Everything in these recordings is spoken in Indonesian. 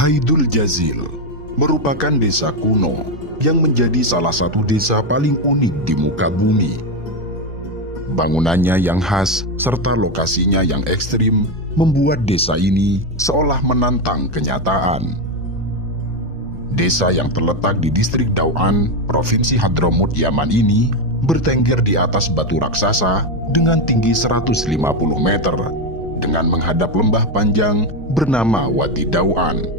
Haidul Jazil merupakan desa kuno yang menjadi salah satu desa paling unik di muka bumi. Bangunannya yang khas serta lokasinya yang ekstrim membuat desa ini seolah menantang kenyataan. Desa yang terletak di distrik Dauan, Provinsi Hadramut, Yaman ini bertengger di atas batu raksasa dengan tinggi 150 meter dengan menghadap lembah panjang bernama Wadi Dauan.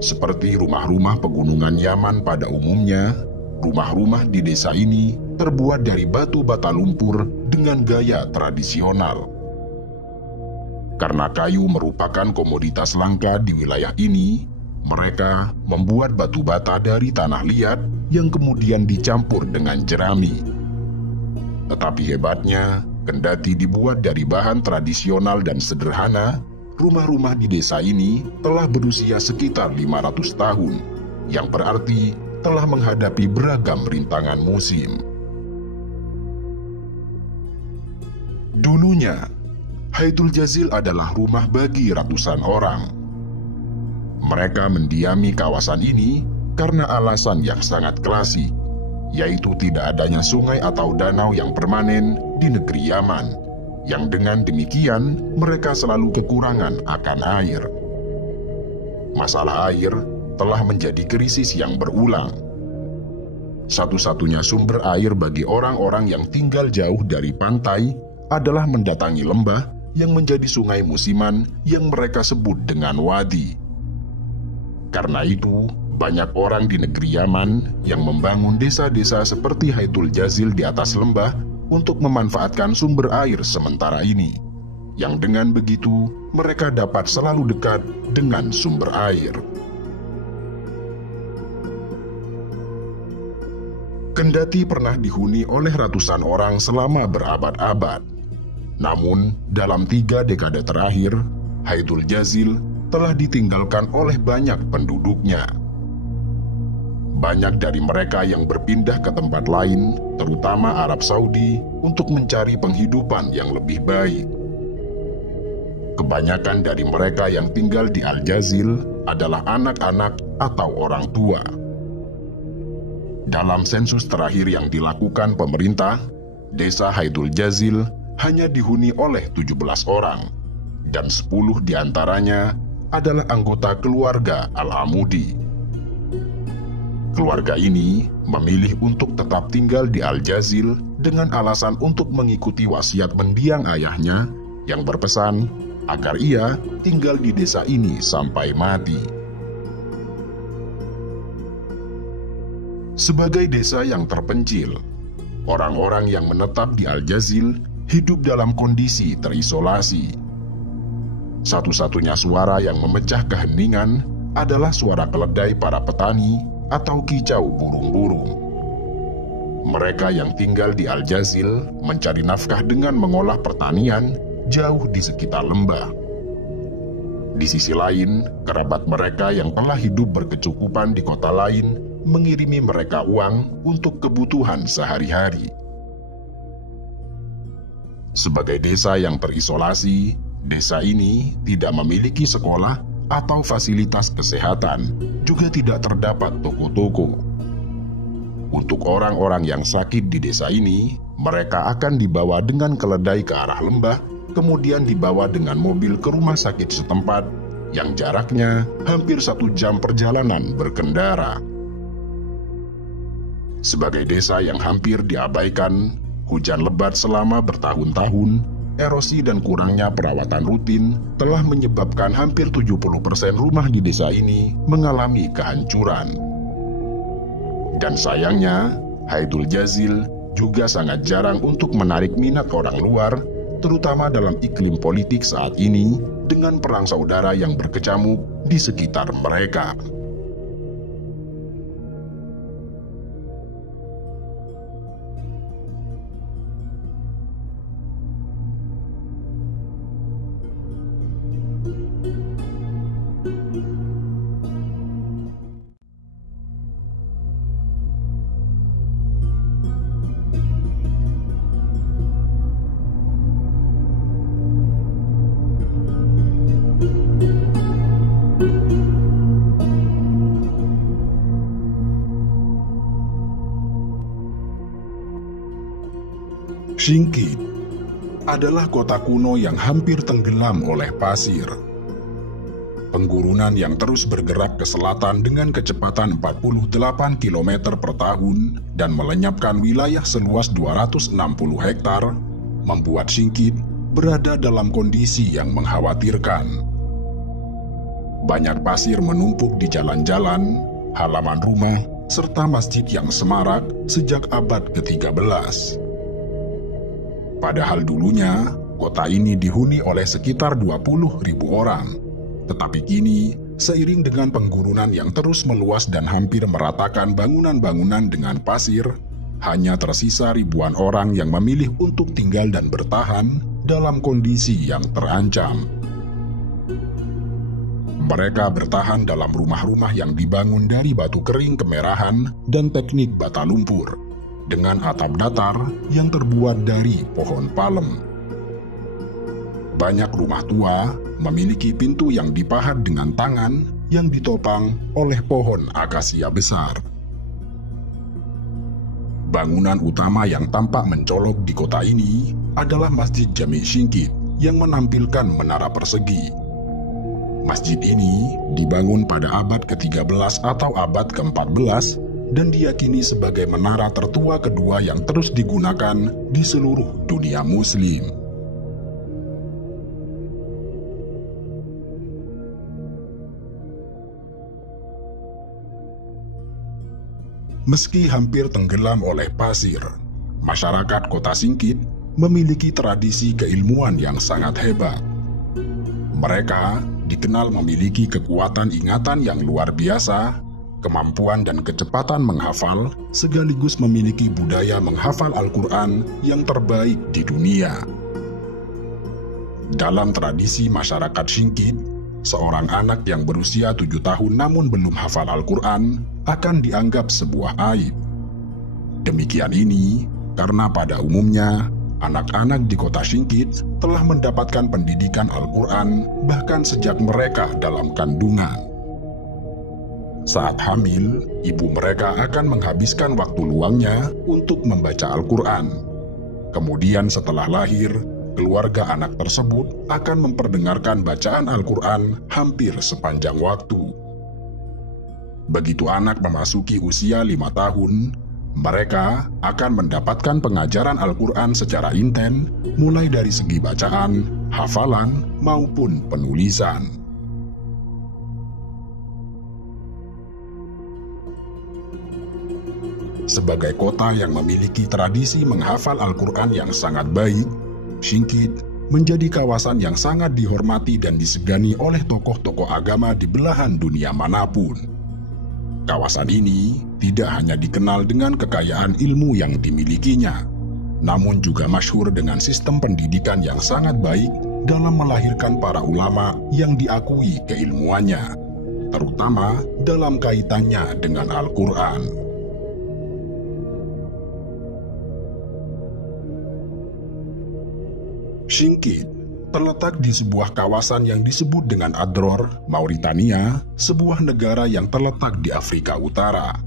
Seperti rumah-rumah pegunungan Yaman pada umumnya, rumah-rumah di desa ini terbuat dari batu bata lumpur dengan gaya tradisional. Karena kayu merupakan komoditas langka di wilayah ini, mereka membuat batu bata dari tanah liat yang kemudian dicampur dengan jerami. Tetapi hebatnya, kendati dibuat dari bahan tradisional dan sederhana, rumah-rumah di desa ini telah berusia sekitar 500 tahun, yang berarti telah menghadapi beragam rintangan musim. Dulunya, Haidul Jazil adalah rumah bagi ratusan orang. Mereka mendiami kawasan ini karena alasan yang sangat klasik, yaitu tidak adanya sungai atau danau yang permanen di negeri Yaman, yang dengan demikian mereka selalu kekurangan akan air. Masalah air telah menjadi krisis yang berulang. Satu-satunya sumber air bagi orang-orang yang tinggal jauh dari pantai adalah mendatangi lembah yang menjadi sungai musiman yang mereka sebut dengan wadi. Karena itu, banyak orang di negeri Yaman yang membangun desa-desa seperti Haidul Jazil di atas lembah untuk memanfaatkan sumber air sementara ini, yang dengan begitu mereka dapat selalu dekat dengan sumber air. Kendati pernah dihuni oleh ratusan orang selama berabad-abad, namun dalam 3 dekade terakhir, Haidul Jazil telah ditinggalkan oleh banyak penduduknya. Banyak dari mereka yang berpindah ke tempat lain, terutama Arab Saudi, untuk mencari penghidupan yang lebih baik. Kebanyakan dari mereka yang tinggal di Al-Jazil adalah anak-anak atau orang tua. Dalam sensus terakhir yang dilakukan pemerintah, desa Haidul Jazil hanya dihuni oleh 17 orang, dan 10 diantaranya adalah anggota keluarga Al-Amudi. Keluarga ini memilih untuk tetap tinggal di Al-Jazil dengan alasan untuk mengikuti wasiat mendiang ayahnya yang berpesan agar ia tinggal di desa ini sampai mati. Sebagai desa yang terpencil, orang-orang yang menetap di Al-Jazil hidup dalam kondisi terisolasi. Satu-satunya suara yang memecah keheningan adalah suara keledai para petani atau kicau burung-burung. Mereka yang tinggal di Al-Jazil mencari nafkah dengan mengolah pertanian jauh di sekitar lembah. Di sisi lain, kerabat mereka yang telah hidup berkecukupan di kota lain mengirimi mereka uang untuk kebutuhan sehari-hari. Sebagai desa yang terisolasi, desa ini tidak memiliki sekolah atau fasilitas kesehatan, juga tidak terdapat toko-toko. Untuk orang-orang yang sakit di desa ini, mereka akan dibawa dengan keledai ke arah lembah, kemudian dibawa dengan mobil ke rumah sakit setempat, yang jaraknya hampir 1 jam perjalanan berkendara. Sebagai desa yang hampir diabaikan, hujan lebat selama bertahun-tahun, erosi dan kurangnya perawatan rutin telah menyebabkan hampir 70% rumah di desa ini mengalami kehancuran. Dan sayangnya, Haidul Jazil juga sangat jarang untuk menarik minat orang luar, terutama dalam iklim politik saat ini dengan perang saudara yang berkecamuk di sekitar mereka. Singkit adalah kota kuno yang hampir tenggelam oleh pasir. Penggurunan yang terus bergerak ke selatan dengan kecepatan 48 km per tahun dan melenyapkan wilayah seluas 260 hektar, membuat Singkit berada dalam kondisi yang mengkhawatirkan. Banyak pasir menumpuk di jalan-jalan, halaman rumah, serta masjid yang semarak sejak abad ke-13. Padahal dulunya, kota ini dihuni oleh sekitar 20.000 orang. Tetapi kini, seiring dengan penggurunan yang terus meluas dan hampir meratakan bangunan-bangunan dengan pasir, hanya tersisa ribuan orang yang memilih untuk tinggal dan bertahan dalam kondisi yang terancam. Mereka bertahan dalam rumah-rumah yang dibangun dari batu kering kemerahan dan teknik bata lumpur, dengan atap datar yang terbuat dari pohon palem. Banyak rumah tua memiliki pintu yang dipahat dengan tangan yang ditopang oleh pohon akasia besar. Bangunan utama yang tampak mencolok di kota ini adalah Masjid Jami' Singkit yang menampilkan menara persegi. Masjid ini dibangun pada abad ke-13 atau abad ke-14 dan diyakini sebagai menara tertua kedua yang terus digunakan di seluruh dunia Muslim. Meski hampir tenggelam oleh pasir, masyarakat kota Singkit memiliki tradisi keilmuan yang sangat hebat. Mereka dikenal memiliki kekuatan ingatan yang luar biasa, kemampuan dan kecepatan menghafal, sekaligus memiliki budaya menghafal Al-Quran yang terbaik di dunia. Dalam tradisi masyarakat Singkit, seorang anak yang berusia 7 tahun namun belum hafal Al-Quran akan dianggap sebuah aib. Demikian ini karena pada umumnya anak-anak di kota Singkit telah mendapatkan pendidikan Al-Quran bahkan sejak mereka dalam kandungan. Saat hamil, ibu mereka akan menghabiskan waktu luangnya untuk membaca Al-Quran. Kemudian setelah lahir, keluarga anak tersebut akan memperdengarkan bacaan Al-Quran hampir sepanjang waktu. Begitu anak memasuki usia 5 tahun, mereka akan mendapatkan pengajaran Al-Quran secara intens, mulai dari segi bacaan, hafalan, maupun penulisan. Sebagai kota yang memiliki tradisi menghafal Al-Quran yang sangat baik, Singkit menjadi kawasan yang sangat dihormati dan disegani oleh tokoh-tokoh agama di belahan dunia manapun. Kawasan ini tidak hanya dikenal dengan kekayaan ilmu yang dimilikinya, namun juga masyhur dengan sistem pendidikan yang sangat baik dalam melahirkan para ulama yang diakui keilmuannya, terutama dalam kaitannya dengan Al-Quran. Singkit terletak di sebuah kawasan yang disebut dengan Adror, Mauritania, sebuah negara yang terletak di Afrika Utara.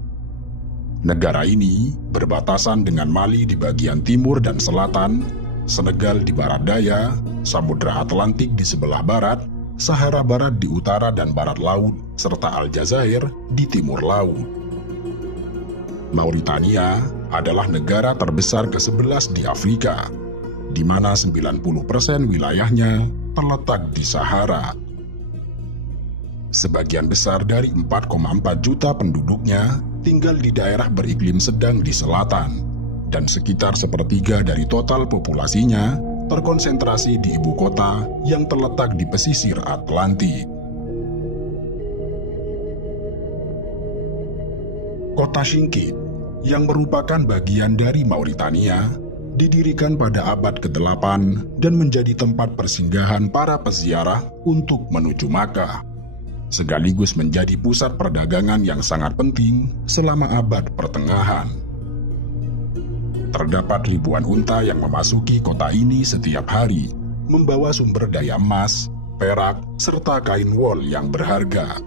Negara ini berbatasan dengan Mali di bagian timur dan selatan, Senegal di barat daya, Samudra Atlantik di sebelah barat, Sahara Barat di utara dan barat laut, serta Aljazair di timur laut. Mauritania adalah negara terbesar ke-11 di Afrika, di mana 90% wilayahnya terletak di Sahara. Sebagian besar dari 4,4 juta penduduknya tinggal di daerah beriklim sedang di selatan, dan sekitar sepertiga dari total populasinya terkonsentrasi di ibu kota yang terletak di pesisir Atlantik. Kota Singkit, yang merupakan bagian dari Mauritania, didirikan pada abad ke-8 dan menjadi tempat persinggahan para peziarah untuk menuju Makkah, sekaligus menjadi pusat perdagangan yang sangat penting selama abad pertengahan. Terdapat ribuan unta yang memasuki kota ini setiap hari, membawa sumber daya emas, perak, serta kain wol yang berharga.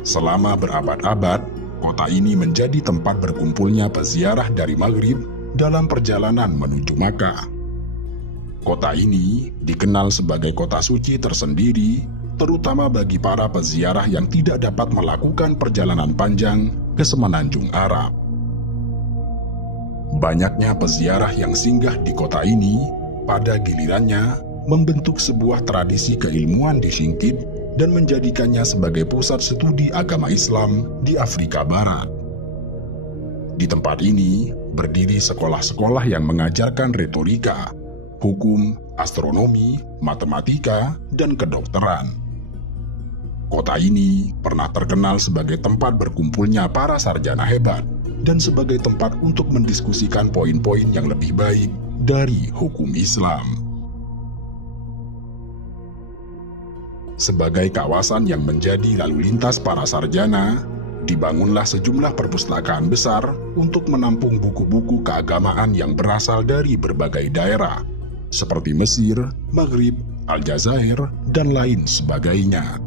Selama berabad-abad, kota ini menjadi tempat berkumpulnya peziarah dari Maghrib, dalam perjalanan menuju Makkah. Kota ini dikenal sebagai kota suci tersendiri, terutama bagi para peziarah yang tidak dapat melakukan perjalanan panjang ke Semenanjung Arab. Banyaknya peziarah yang singgah di kota ini pada gilirannya membentuk sebuah tradisi keilmuan di Singkit dan menjadikannya sebagai pusat studi agama Islam di Afrika Barat. Di tempat ini berdiri sekolah-sekolah yang mengajarkan retorika, hukum, astronomi, matematika, dan kedokteran. Kota ini pernah terkenal sebagai tempat berkumpulnya para sarjana hebat dan sebagai tempat untuk mendiskusikan poin-poin yang lebih baik dari hukum Islam. Sebagai kawasan yang menjadi lalu lintas para sarjana, dibangunlah sejumlah perpustakaan besar untuk menampung buku-buku keagamaan yang berasal dari berbagai daerah, seperti Mesir, Maghrib, Aljazair, dan lain sebagainya.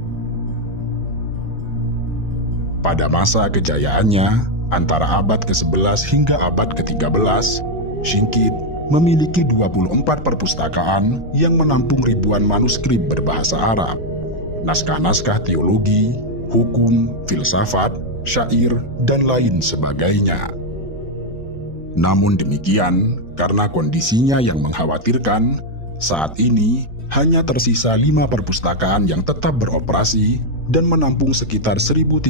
Pada masa kejayaannya, antara abad ke-11 hingga abad ke-13, Singkit memiliki 24 perpustakaan yang menampung ribuan manuskrip berbahasa Arab, naskah-naskah teologi, hukum, filsafat, syair, dan lain sebagainya. Namun demikian, karena kondisinya yang mengkhawatirkan, saat ini hanya tersisa 5 perpustakaan yang tetap beroperasi dan menampung sekitar 1.300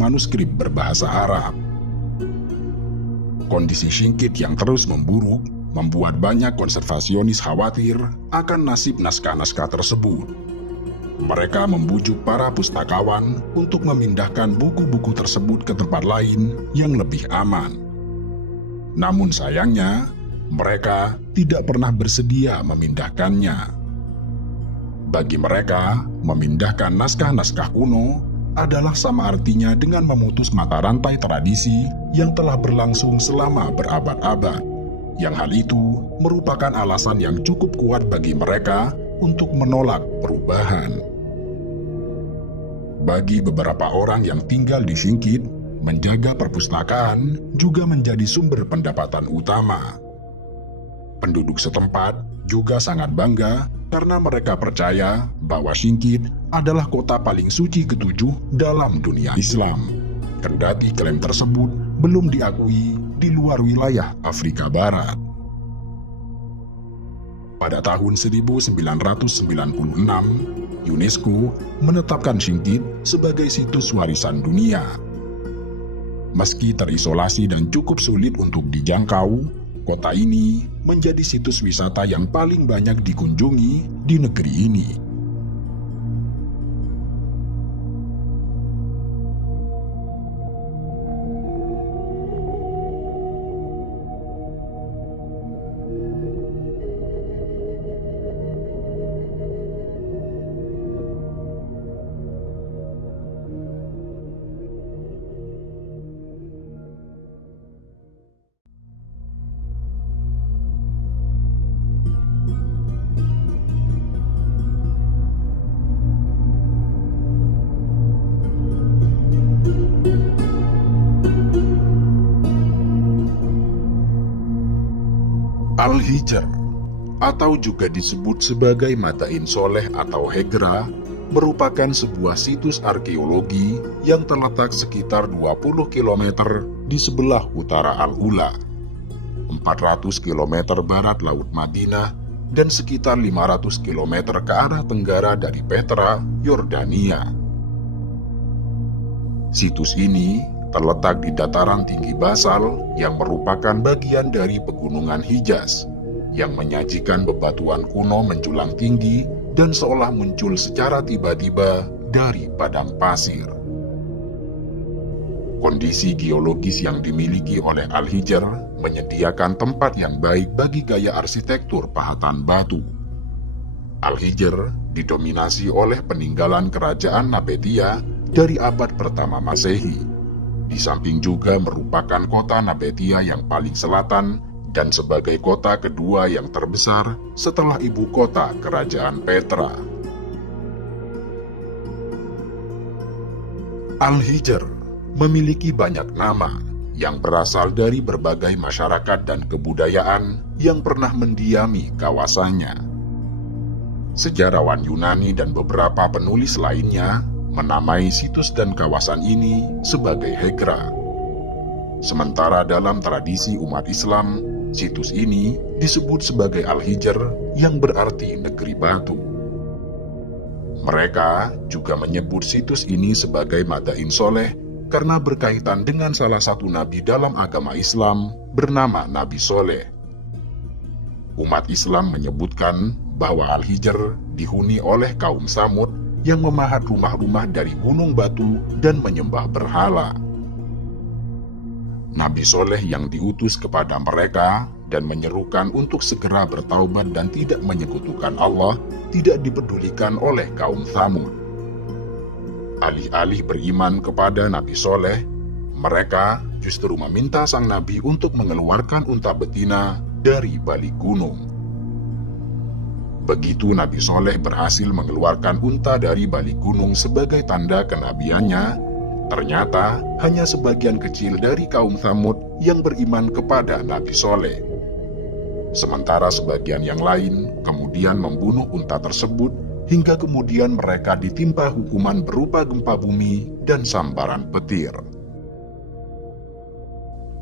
manuskrip berbahasa Arab. Kondisi Singkit yang terus memburuk membuat banyak konservasionis khawatir akan nasib naskah-naskah tersebut. Mereka membujuk para pustakawan untuk memindahkan buku-buku tersebut ke tempat lain yang lebih aman. Namun sayangnya, mereka tidak pernah bersedia memindahkannya. Bagi mereka, memindahkan naskah-naskah kuno adalah sama artinya dengan memutus mata rantai tradisi yang telah berlangsung selama berabad-abad, yang hal itu merupakan alasan yang cukup kuat bagi mereka untuk menolak perubahan. Bagi beberapa orang yang tinggal di Singkit, menjaga perpustakaan juga menjadi sumber pendapatan utama. Penduduk setempat juga sangat bangga karena mereka percaya bahwa Singkit adalah kota paling suci ke-7 dalam dunia Islam. Kendati klaim tersebut belum diakui di luar wilayah Afrika Barat. Pada tahun 1996, UNESCO menetapkan Singkit sebagai situs warisan dunia. Meski terisolasi dan cukup sulit untuk dijangkau, kota ini menjadi situs wisata yang paling banyak dikunjungi di negeri ini. Al-Hijr, atau juga disebut sebagai Madain Soleh atau Hegra, merupakan sebuah situs arkeologi yang terletak sekitar 20 km di sebelah utara Al-Ula, 400 km barat Laut Madinah, dan sekitar 500 km ke arah tenggara dari Petra, Yordania. Situs ini terletak di dataran tinggi basal yang merupakan bagian dari pegunungan Hijaz, yang menyajikan bebatuan kuno menjulang tinggi dan seolah muncul secara tiba-tiba dari padang pasir. Kondisi geologis yang dimiliki oleh Al-Hijr menyediakan tempat yang baik bagi gaya arsitektur pahatan batu. Al-Hijr didominasi oleh peninggalan kerajaan Nabatea dari abad pertama Masehi. Di samping juga merupakan kota Nabatea yang paling selatan dan sebagai kota kedua yang terbesar setelah ibu kota kerajaan Petra. Al-Hijr memiliki banyak nama, yang berasal dari berbagai masyarakat dan kebudayaan yang pernah mendiami kawasannya. Sejarawan Yunani dan beberapa penulis lainnya menamai situs dan kawasan ini sebagai Hegra. Sementara dalam tradisi umat Islam, situs ini disebut sebagai Al-Hijr yang berarti negeri batu. Mereka juga menyebut situs ini sebagai Madain Soleh karena berkaitan dengan salah satu nabi dalam agama Islam bernama Nabi Soleh. Umat Islam menyebutkan bahwa Al-Hijr dihuni oleh kaum Tsamud yang memahat rumah-rumah dari gunung batu dan menyembah berhala. Nabi Soleh yang diutus kepada mereka dan menyerukan untuk segera bertaubat dan tidak menyekutukan Allah tidak dipedulikan oleh kaum Tsamud. Alih-alih beriman kepada Nabi Soleh, mereka justru meminta sang Nabi untuk mengeluarkan unta betina dari balik gunung. Begitu Nabi Soleh berhasil mengeluarkan unta dari balik gunung sebagai tanda kenabiannya, ternyata hanya sebagian kecil dari kaum Tsamud yang beriman kepada Nabi Soleh. Sementara sebagian yang lain kemudian membunuh unta tersebut hingga kemudian mereka ditimpa hukuman berupa gempa bumi dan sambaran petir.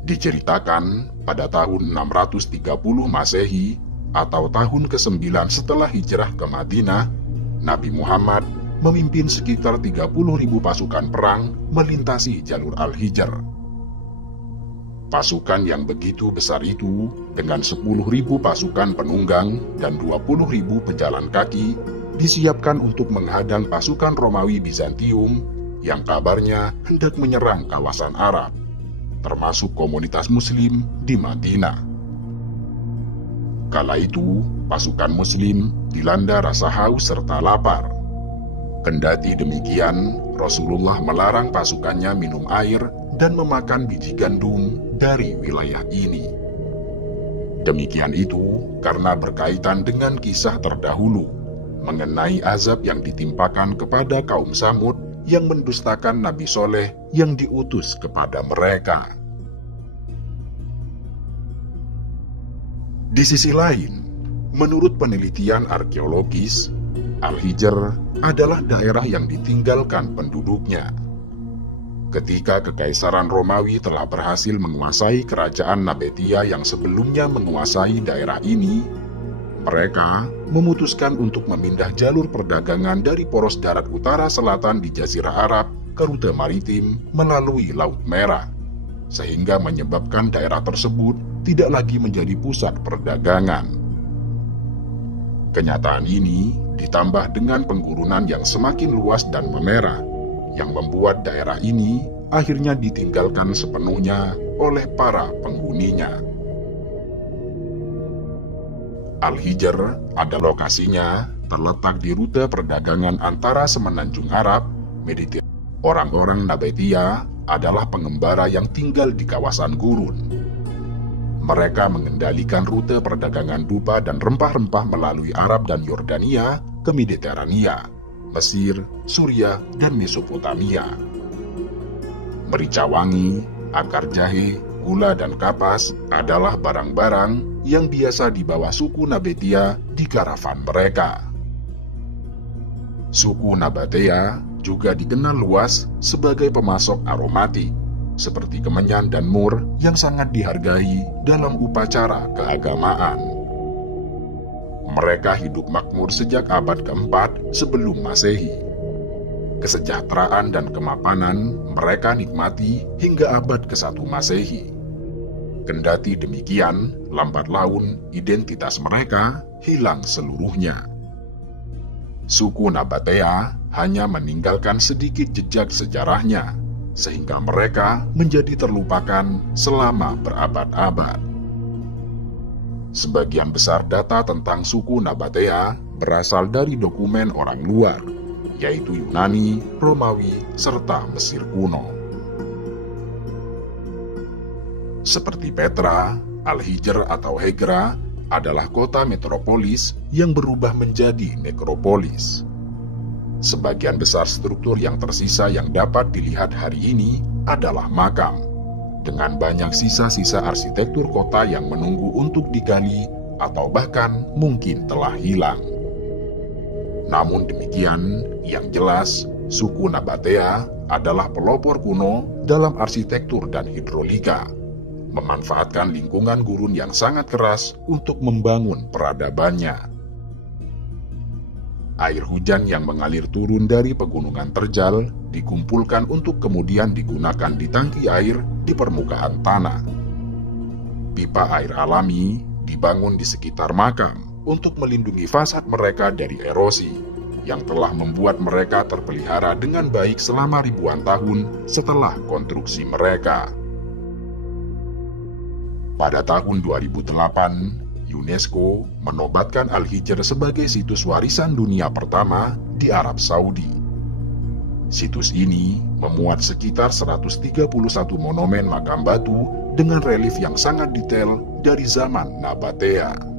Diceritakan pada tahun 630 Masehi atau tahun ke-9 setelah hijrah ke Madinah, Nabi Muhammad memimpin sekitar 30.000 pasukan perang melintasi jalur Al-Hijr. Pasukan yang begitu besar itu dengan 10.000 pasukan penunggang dan 20.000 pejalan kaki disiapkan untuk menghadang pasukan Romawi Bizantium yang kabarnya hendak menyerang kawasan Arab, termasuk komunitas Muslim di Madinah. Kala itu, pasukan Muslim dilanda rasa haus serta lapar. Kendati demikian, Rasulullah melarang pasukannya minum air dan memakan biji gandum dari wilayah ini. Demikian itu karena berkaitan dengan kisah terdahulu mengenai azab yang ditimpakan kepada kaum Tsamud yang mendustakan Nabi Soleh yang diutus kepada mereka. Di sisi lain, menurut penelitian arkeologis, Al-Hijr adalah daerah yang ditinggalkan penduduknya. Ketika Kekaisaran Romawi telah berhasil menguasai kerajaan Nabatea yang sebelumnya menguasai daerah ini, mereka memutuskan untuk memindah jalur perdagangan dari poros darat utara selatan di Jazirah Arab ke rute maritim melalui Laut Merah, sehingga menyebabkan daerah tersebut tidak lagi menjadi pusat perdagangan. Kenyataan ini ditambah dengan penggurunan yang semakin luas dan memerah, yang membuat daerah ini akhirnya ditinggalkan sepenuhnya oleh para penghuninya. Al-Hijr adalah lokasinya terletak di rute perdagangan antara Semenanjung Arab, Mediterania. Orang-orang Nabatea adalah pengembara yang tinggal di kawasan gurun. Mereka mengendalikan rute perdagangan dupa dan rempah-rempah melalui Arab dan Yordania ke Mediterania, Mesir, Suriah, dan Mesopotamia. Merica wangi, akar jahe, gula, dan kapas adalah barang-barang yang biasa dibawa suku Nabatea di karavan mereka. Suku Nabatea juga dikenal luas sebagai pemasok aromatik, seperti kemenyan dan mur yang sangat dihargai dalam upacara keagamaan. Mereka hidup makmur sejak abad ke-4 sebelum Masehi. Kesejahteraan dan kemapanan mereka nikmati hingga abad ke-1 Masehi. Kendati demikian, lambat laun identitas mereka hilang seluruhnya. Suku Nabatea hanya meninggalkan sedikit jejak sejarahnya, sehingga mereka menjadi terlupakan selama berabad-abad. Sebagian besar data tentang suku Nabatea berasal dari dokumen orang luar, yaitu Yunani, Romawi, serta Mesir kuno. Seperti Petra, Al-Hijr atau Hegra adalah kota metropolis yang berubah menjadi nekropolis. Sebagian besar struktur yang tersisa yang dapat dilihat hari ini adalah makam, dengan banyak sisa-sisa arsitektur kota yang menunggu untuk digali atau bahkan mungkin telah hilang. Namun demikian, yang jelas, suku Nabatea adalah pelopor kuno dalam arsitektur dan hidrolika, memanfaatkan lingkungan gurun yang sangat keras untuk membangun peradabannya. Air hujan yang mengalir turun dari pegunungan terjal dikumpulkan untuk kemudian digunakan di tangki air di permukaan tanah. Pipa air alami dibangun di sekitar makam untuk melindungi fasad mereka dari erosi, yang telah membuat mereka terpelihara dengan baik selama ribuan tahun setelah konstruksi mereka. Pada tahun 2008, UNESCO menobatkan Al-Hijr sebagai situs warisan dunia pertama di Arab Saudi. Situs ini memuat sekitar 131 monumen makam batu dengan relief yang sangat detail dari zaman Nabatea.